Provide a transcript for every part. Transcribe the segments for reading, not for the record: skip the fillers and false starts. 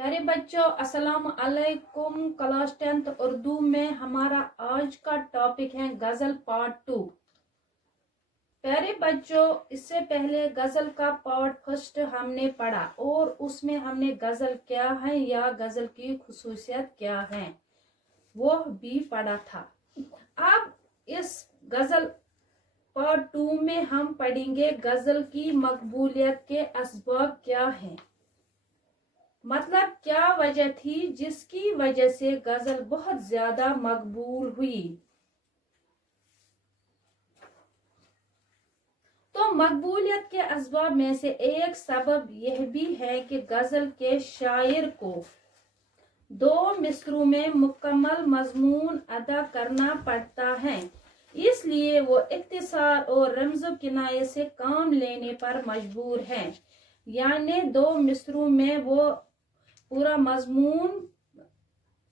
प्यारे बच्चों, अस्सलाम अलैकुम। क्लास 10th उर्दू में हमारा आज का टॉपिक है गजल पार्ट 2। प्यारे बच्चों, इससे पहले गजल का पार्ट फर्स्ट हमने पढ़ा और उसमें हमने गजल क्या है या गजल की खुसूसियत क्या है वो भी पढ़ा था। अब इस गजल पार्ट 2 में हम पढ़ेंगे गजल की मकबूलियत के असबाब क्या हैं, मतलब क्या वजह थी जिसकी वजह से गजल बहुत ज्यादा मकबूल हुई। तो मकबूलियत के असबाब में से एक सबब यह भी है कि गजल के शायर को 2 मिसरों में मुकम्मल मजमून अदा करना पड़ता है, इसलिए वो इख्तिसार और रमज़ो किनाये से काम लेने पर मजबूर है। यानी 2 मिसरों में वो पूरा मजमून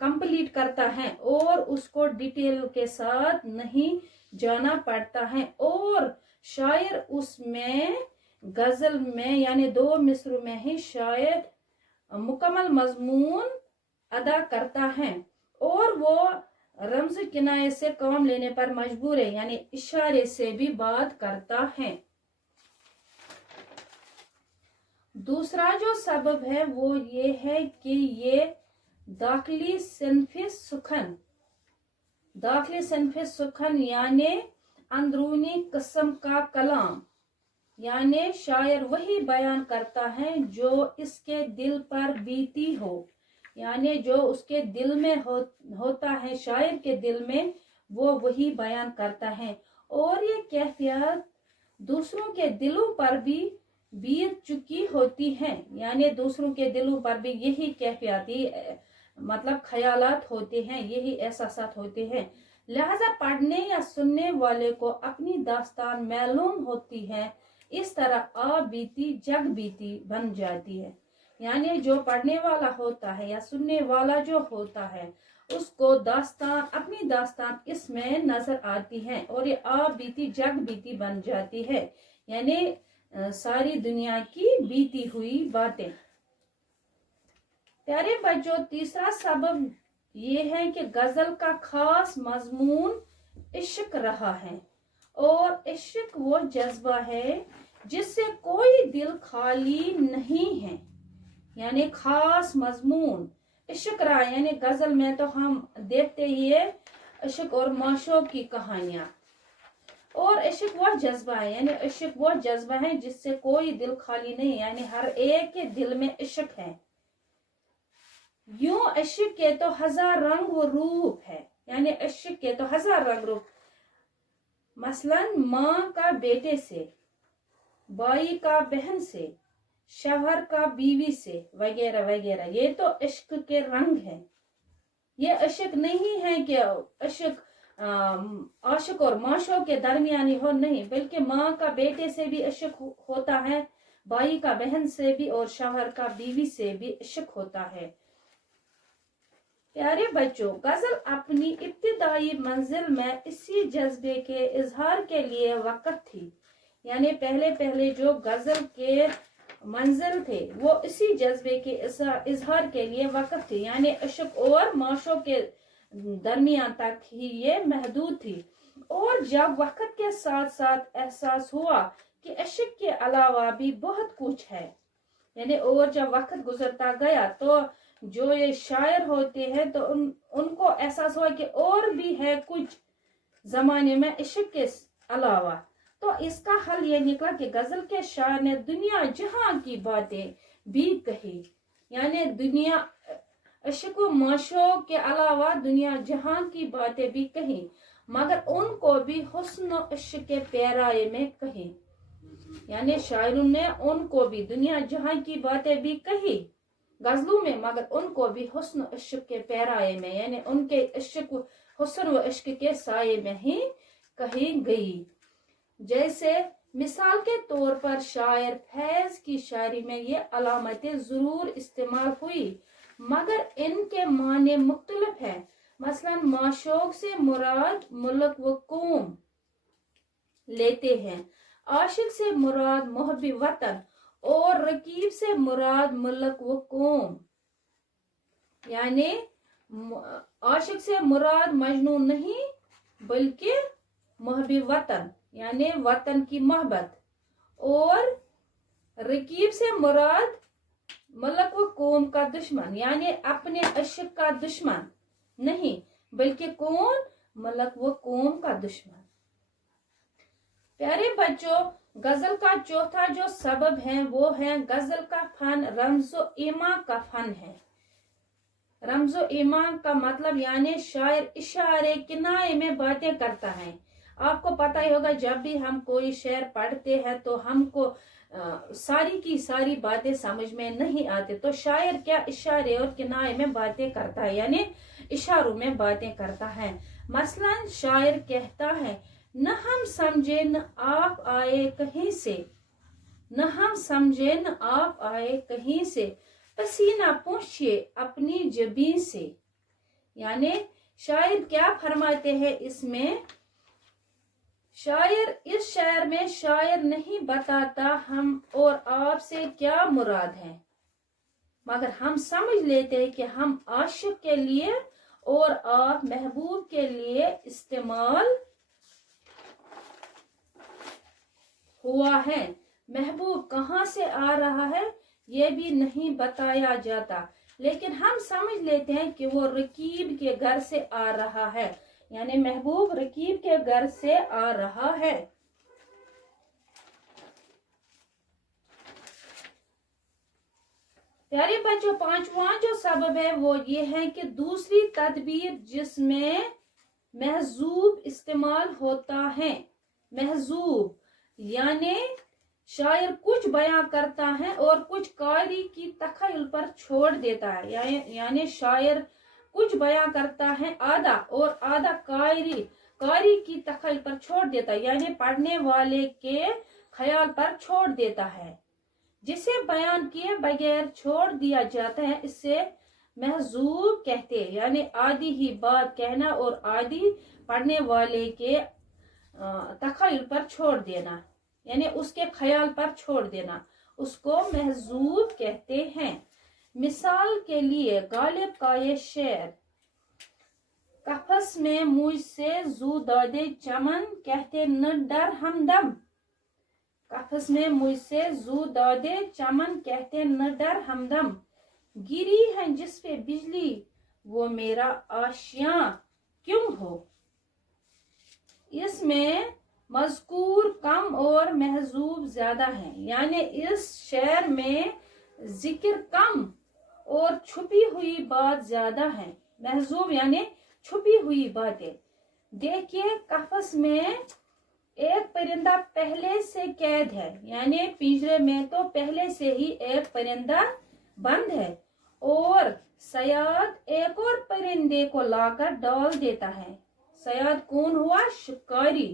कंप्लीट करता है और उसको डिटेल के साथ नहीं जाना पड़ता है, और शायर उसमें गजल में यानी 2 मिसरों में ही शायर मुकम्मल मजमून अदा करता है और वो रमज किनाये से काम लेने पर मजबूर है, यानी इशारे से भी बात करता है। दूसरा जो सबब है वो ये है कि ये दाखिली सिन्फ़े सुखन यानी अंदरूनी किस्म का कलाम, यानी शायर वही बयान करता है जो इसके दिल पर बीती हो, यानी जो उसके दिल में होता है, शायर के दिल में वो वही बयान करता है। और ये कैफियत दूसरों के दिलों पर भी बीत चुकी होती हैं, यानी दूसरों के दिलों पर भी यही कैफियत मतलब ख्यालात होते हैं, यही एहसासात होते हैं। लिहाजा पढ़ने या सुनने वाले को अपनी दास्तान मालूम होती है, इस तरह आ बीती जग बीती बन जाती है। यानी जो पढ़ने वाला होता है या सुनने वाला जो होता है उसको दास्तान अपनी दास्तान इसमें नजर आती है और ये आ बीती जग बीती बन जाती है, यानी सारी दुनिया की बीती हुई बातें। प्यारे बच्चों, तीसरा सबब ये है कि गजल का खास मजमून इश्क रहा है, और इश्क वो जज्बा है जिससे कोई दिल खाली नहीं है, यानी खास मजमून इश्क रहा, यानी गजल में तो हम देखते ही है इश्क और माशूक की कहानियां, और इश्क वो जज्बा है, यानी इश्क वो जज्बा है जिससे कोई दिल खाली नहीं, यानी हर एक के दिल में इश्क है। यूं इश्क के तो 1000 रंग व रूप है, यानी इश्क के तो 1000 रंग रूप, मसलन माँ का बेटे से, बाई का बहन से, शवहर का बीवी से, वगैरह वगैरह, ये तो इश्क के रंग है। ये इश्क नहीं है कि इश्क आशिक और माशूक के दरमियानी हो, नहीं, बल्कि माँ का बेटे से भी इश्क होता है, बाई का बहन से भी और शवहर का बीवी से भी इश्क होता है। प्यारे बच्चों, गजल अपनी इब्तिदाई मंजिल में इसी जज्बे के इजहार के लिए वक़्त थी, यानी पहले पहले जो गजल के मंजिल थे वो इसी जज्बे के इजहार के लिए वक़्त थी, यानी इश्क और माशूक के दरमियान तक ही ये महदूद थी। और जब वक्त के साथ साथ एहसास हुआ कि इश्क के अलावा भी बहुत कुछ है, यानी और जब वक्त गुजरता गया तो जो ये शायर होते हैं तो उनको एहसास हुआ कि और भी है कुछ जमाने में इश्क के अलावा। तो इसका हल ये निकला कि गजल के शायर ने दुनिया जहां की बातें भी कही, यानी दुनिया इश्क व माशूक के अलावा दुनिया जहां की बातें भी कही, मगर उनको भी हुस्न इश्क के पैराए में कही, यानी शायरों ने उनको भी दुनिया जहां की बातें भी कही गजलों में, मगर उनको भी हुस्न इश्क के पैराए में, यानी उनके इश्क हुस्न व इश्क के साये में ही कही गई। जैसे मिसाल के तौर पर शायर फैज की शायरी में ये अलामतें जरूर इस्तेमाल हुई, मगर इनके माने मुख्तलिफ है। मसलन माशूक से मुराद मुल्क व कौम लेते हैं, आशिक से मुराद मुहब्बी वतन और रकीब से मुराद मुल्क व कौम। यानी आशिक से मुराद मजनू नहीं बल्कि महबी वतन यानी वतन की मोहब्बत, और रकीब से मुराद मलक व कौम का दुश्मन यानी अपने अशिक का दुश्मन नहीं बल्कि कौन, मलक व कौम का दुश्मन। प्यारे बच्चों, गजल का चौथा जो सबब है वो है गजल का फन रमजो ईमा का फन है। रमजो ईमा का मतलब यानी शायर इशारे किनारे में बातें करता है। आपको पता ही होगा जब भी हम कोई शेर पढ़ते हैं तो हमको सारी की सारी बातें समझ में नहीं आती, तो शायर क्या इशारे और किनारे में बातें करता है यानी इशारों में बातें करता है। मसलन शायर कहता है, न हम समझे न आप आए कहीं से, न हम समझे न आप आए कहीं से, पसीना पोंछिए अपनी जबीन से। यानी शायर क्या फरमाते हैं इसमें, शायर इस शेर में शायर नहीं बताता हम और आप से क्या मुराद है, मगर हम समझ लेते हैं कि हम आशिक के लिए और आप महबूब के लिए इस्तेमाल हुआ है। महबूब कहाँ से आ रहा है ये भी नहीं बताया जाता, लेकिन हम समझ लेते हैं कि वो रकीब के घर से आ रहा है, यानी महबूब रकीब के घर से आ रहा है। प्यारे बच्चों, पांचवा जो सबब है वो ये है कि दूसरी तदबीर जिसमें महजूब इस्तेमाल होता है। महजूब यानी शायर कुछ बयां करता है और कुछ कारी की तखय्युल पर छोड़ देता है, यानी शायर कुछ बयां करता है आधा और आधा कारी की तखय्युल पर छोड़ देता है, यानी पढ़ने वाले के ख्याल पर छोड़ देता है। जिसे बयान किए बगैर छोड़ दिया जाता है इससे महजूब कहते हैं, यानी आधी ही बात कहना और आधी पढ़ने वाले के तखय्युल पर छोड़ देना, यानी उसके ख्याल पर छोड़ देना, उसको महजूब कहते हैं। मिसाल के लिए गालिब का ये शेर, कफस में मुझसे जू दादे चमन कहते न डर हमदम, कफस में मुझसे जू दादे चमन कहते न डर हमदम, गिरी है जिस पे बिजली वो मेरा आशियां क्यों हो। इसमें मजकूर कम और महजूब ज्यादा है, यानी इस शेर में जिक्र कम और छुपी हुई बात ज्यादा है। महजूब यानी छुपी हुई बातें। देखिए कफस में एक परिंदा पहले से कैद है, यानी पिंजरे में तो पहले से ही एक परिंदा बंद है, और सयाद एक और परिंदे को लाकर डाल देता है। सयाद कौन हुआ? शिकारी।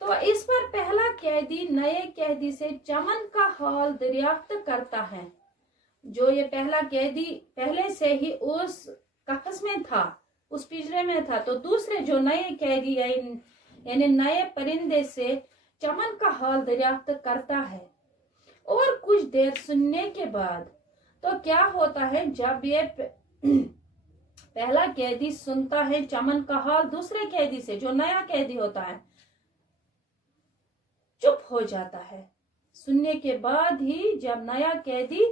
तो इस पर पहला कैदी नए कैदी से चमन का हाल दरियाफ्त करता है। जो ये पहला कैदी पहले से ही उस कफस में था, उस पिंजरे में था, तो दूसरे जो नए कैदी यानी नए परिंदे से चमन का हाल दरियाफ्त करता है। और कुछ देर सुनने के बाद तो क्या होता है, जब ये पहला कैदी सुनता है चमन का हाल दूसरे कैदी से, जो नया कैदी होता है, चुप हो जाता है। सुनने के बाद ही जब नया कैदी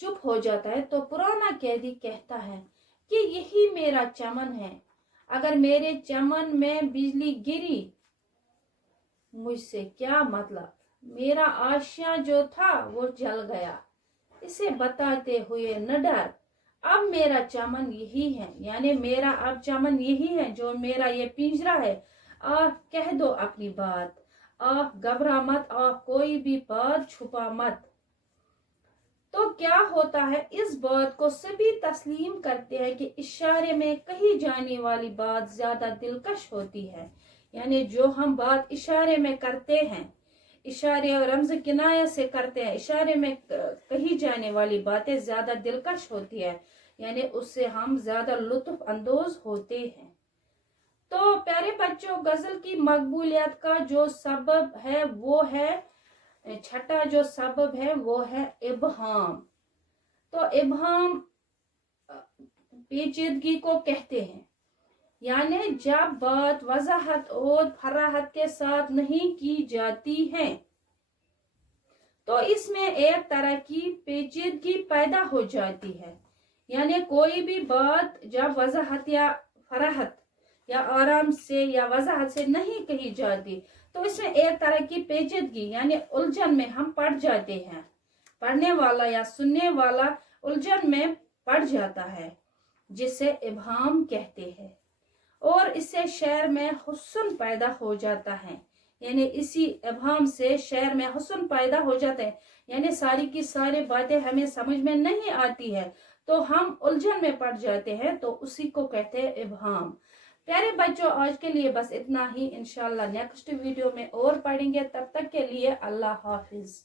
चुप हो जाता है तो पुराना कैदी कहता है कि यही मेरा चमन है, अगर मेरे चमन में बिजली गिरी मुझसे क्या मतलब, मेरा आशियां जो था वो जल गया, इसे बताते हुए न डर, अब मेरा चमन यही है, यानी मेरा अब चमन यही है जो मेरा ये पिंजरा है। आप कह दो अपनी बात, आप घबरा मत, आप कोई भी बात छुपा मत। तो क्या होता है, इस बात को सभी तस्लीम करते हैं कि इशारे में कही जाने वाली बात ज्यादा दिलकश होती है, यानी जो हम बात इशारे में करते हैं, इशारे और रमज किनाया से करते हैं, इशारे में कही जाने वाली बातें ज्यादा दिलकश होती है, यानी उससे हम ज्यादा लुत्फ अंदोज होते हैं। तो प्यारे बच्चों, गजल की मकबूलियत का जो सबब है वो है, छठा जो सबब है वो है इबहाम। तो इबहाम पेचीदगी को कहते हैं, यानी जब बात वजाहत और फराहत के साथ नहीं की जाती है तो इसमें एक तरह की पेचीदगी पैदा हो जाती है। यानी कोई भी बात जब वजाहत या फराहत या आराम से या वजाहत से नहीं कही जाती तो इसमें एक तरह की पेचीदगी यानी उलझन में हम पड़ जाते हैं। पढ़ने वाला या सुनने वाला उलझन में पड़ जाता है, जिसे इब्हाम कहते हैं, और इससे शेर में हुस्न पैदा हो जाता है। यानी इसी इब्हाम से शेर में हुस्न पैदा हो जाता है, यानी सारी की सारी बातें हमें समझ में नहीं आती है तो हम उलझन में पड़ जाते हैं, तो उसी को कहते हैं इब्हाम। प्यारे बच्चों, आज के लिए बस इतना ही। इंशाल्लाह नेक्स्ट वीडियो में और पढ़ेंगे। तब तक के लिए अल्लाह हाफिज।